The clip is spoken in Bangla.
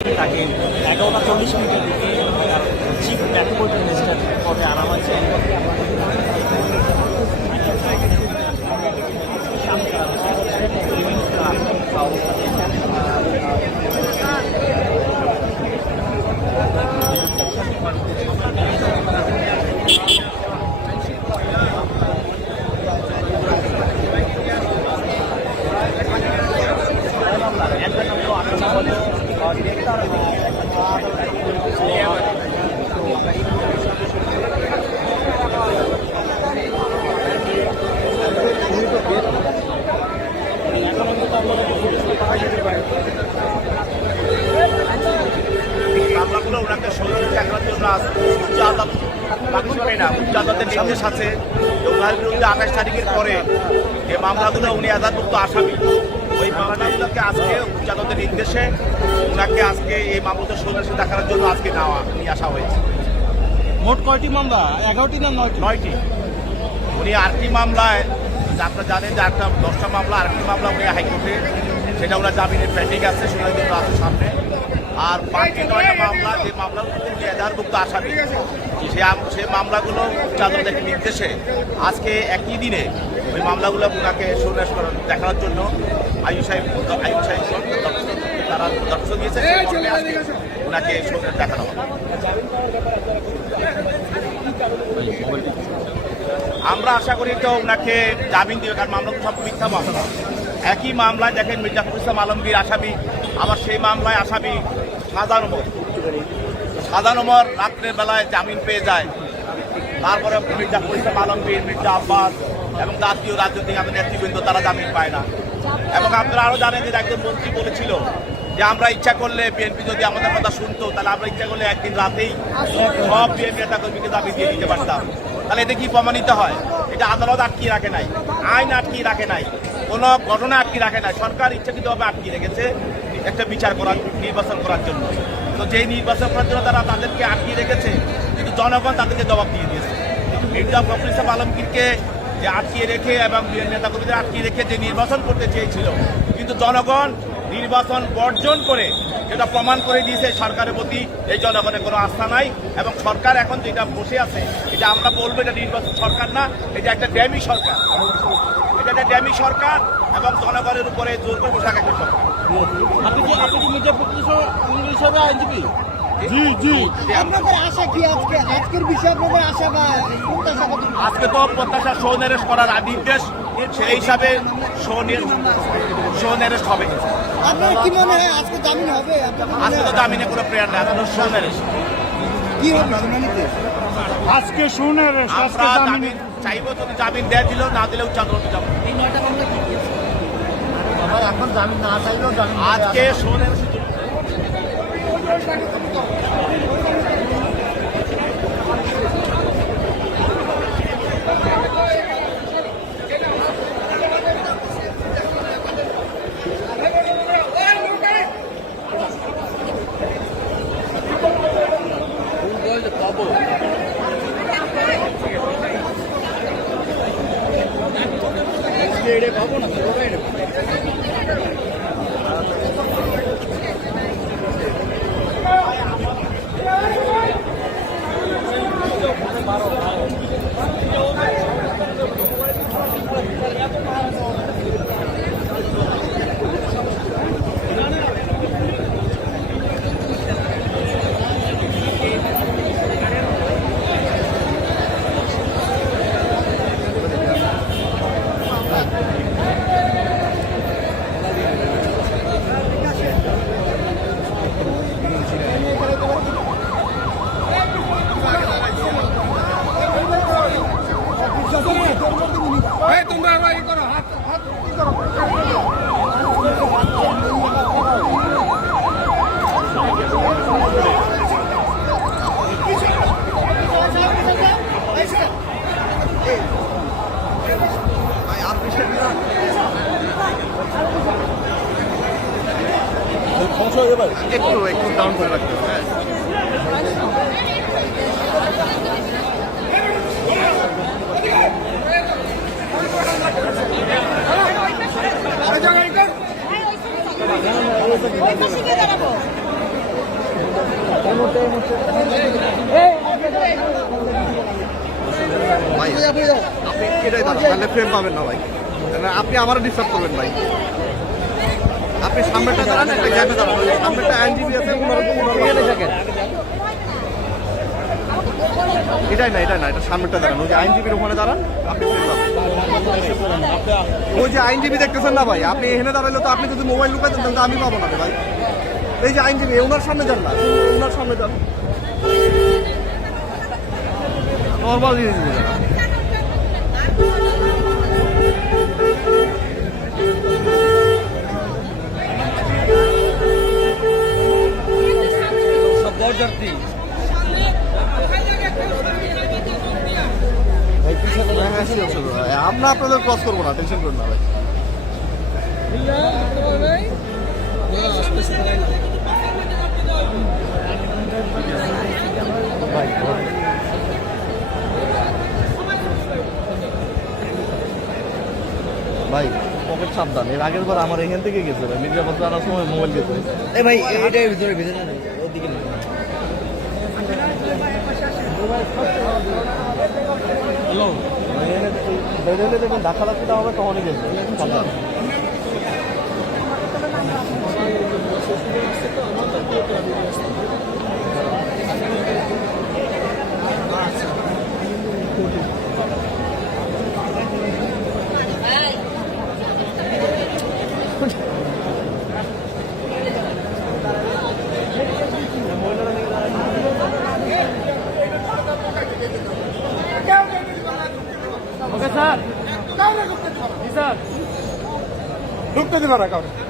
তাকে 11:40 দিকে চিফ মেট্রোপলিটন ম্যাজিস্ট্রেট পদে আনা হয়েছে। মামলাগুলো ওনাকে দেখানোর জন্য উচ্চ আদালতের নির্দেশ আছে। ওনার বিরুদ্ধে 28 তারিখের পরে যে মামলাগুলো উনি আদালতভুক্ত আসামি, ওই মামলাগুলোকে আজকে উচ্চ আদালতের নির্দেশে ওনাকে আজকে এই মামলাতে সদস্য দেখানোর জন্য আজকে নিয়ে আসা হয়েছে। মোট কয়টি মামলা? 11টি না 9টি। উনি 8টি মামলায়, আপনারা জানেন যে 10টা মামলা, 8টি মামলা উনি হাইকোর্টে, সেটা ওনার জামিনের পেন্ডিং আছে, শুনানির জন্য আছে সামনে। আর বাকি 9টা মামলা, যে মামলাগুলো উনি এজাহারভুক্ত আসামি, সে মামলাগুলো উচ্চ আদালতের নির্দেশে আজকে একই দিনে ওই মামলাগুলো ওনাকে সন্ন্যাস দেখানোর জন্য আইয়ুব সাহেব তারা দর্শক দিয়েছে, ওনাকে সন্ন্যাস দেখানো হবে। আমরা আশা করি তো ওনাকে জামিন দেবে, কারণ মামলা তো সব মিথ্যা মামলা। একই মামলায় দেখেন মির্জাফর ইসলাম আলমগীর আসামি, আবার সেই মামলায় আসামি শাহজাহান ওমর রাত্রের বেলায় জামিন পেয়ে যায়। তারপরে মির্জাফর ইসলাম আলমগীর, মির্জা আব্বাস এবং জাতীয় রাজনৈতিক আমাদের নেতৃবৃন্দ তারা জামিন পায় না। এবং আপনারা আরও জানেন যে একজন মন্ত্রী বলেছিল যে আমরা ইচ্ছা করলে, বিএনপি যদি আমাদের কথা শুনতো, তাহলে আমরা ইচ্ছা করলে একদিন রাতেই সব বিএনপি নেতা কর্মীকে জামিন দিয়ে দিতে পারতাম। তাহলে এতে কি প্রমাণিত হয়? এটা আদালত আটকিয়ে রাখে নাই, আইন আটকিয়ে রাখে নাই, কোনো ঘটনা আটকিয়ে রাখে নাই। সরকার ইচ্ছাকৃতভাবে আটকিয়ে রেখেছে একটা বিচার করার, নির্বাচন করার জন্য। তো যেই নির্বাচন করার জন্য তারা তাদেরকে আটকিয়ে রেখেছে, কিন্তু জনগণ তাদেরকে জবাব দিয়ে দিয়েছে। মির্জা ফখরুল ইসলাম আলমগীরকে যে আটকিয়ে রেখে এবং নেতা কর্মীদের আটকিয়ে রেখে যে নির্বাচন করতে চেয়েছিল, কিন্তু জনগণ নির্বাচন বর্জন করে যেটা প্রমাণ করে দিয়েছে সরকারের প্রতি এই জনগণের কোনো আস্থা নাই। এবং সরকার এখন যেটা বসে আছে, এটা আমরা বলবো এটা নির্বাচন সরকার না, এটা একটা ড্যামি সরকার। এটা একটা ড্যামি সরকার এবং জনগণের উপরে জোর করে বসে একটা সরকার। আপনি কি মির্জাফর হিসাবে আইনজীবী? জি জি, আপনাদের আশা কি আজকের বিষয়ে আপনাদের আশা বা প্রত্যাশা? আজকে তো প্রত্যাশা শোন অ্যারেস্ট করার নির্দেশ, সেই হিসাবে শোন অ্যারেস্ট হবে। আপনার কি মনে হয় আজকে জামিন হবে? আজকে তো জামিনে কোনো প্রেয়ার নেই, আজকে শোন অ্যারেস্ট। কি হবে শুনানিতে? আজকে শুনে আমরা জামিন চাইবো, যদি জামিন দেয়া দিল, না দিলে উচ্চ আদালতে যাবো। এখন জামিন না চাইলেও আজকে শোন অ্যারেস্ট পাবো না। একটু ডাউন করে রাখতে হবে। হ্যাঁ ভাই আপনি এটাই দাঁড়ান, তাহলে ফ্রেম পাবেন না ভাই, আপনি আমার ডিস্টার্ব করবেন ভাই। আপনি সামনেটা দাঁড়ান, একটা গ্যাপে দাঁড়ান, সামনেটা আইনজীবী আছে, এটাই না এটা সামনেটা দাঁড়ান, ওই যে আইনজীবীর ওখানে দাঁড়ান, আপনি ফ্রেম পাবেন। ওই যে আইনজীবী দেখতেছেন না ভাই, আপনি এখানে দাঁড়াইলে তো আপনি যদি মোবাইল লুকাই দেন তাহলে আমি পাবো না ভাই। এই যে আইনজীবী ওনার সামনে যান না, ওনার সামনে যান, নর্মাল জিনিস বুঝে না। আমরা আপনাদের ক্রস করবো না, টেনশন করুন না ভাই। ভাই পকেট সাবধান, এর আগের বার আমার এখান থেকে গেছে ভাই, মির্জাপুর আনার সময় মোবাইল গেছে। ভাই এটাই ভিতরে ওদিকে দেখুন ডাকালাচিটা হবে তখনই গেছে। ওকে স্যার, স্যার ঢুকতে দিল না কাউকে।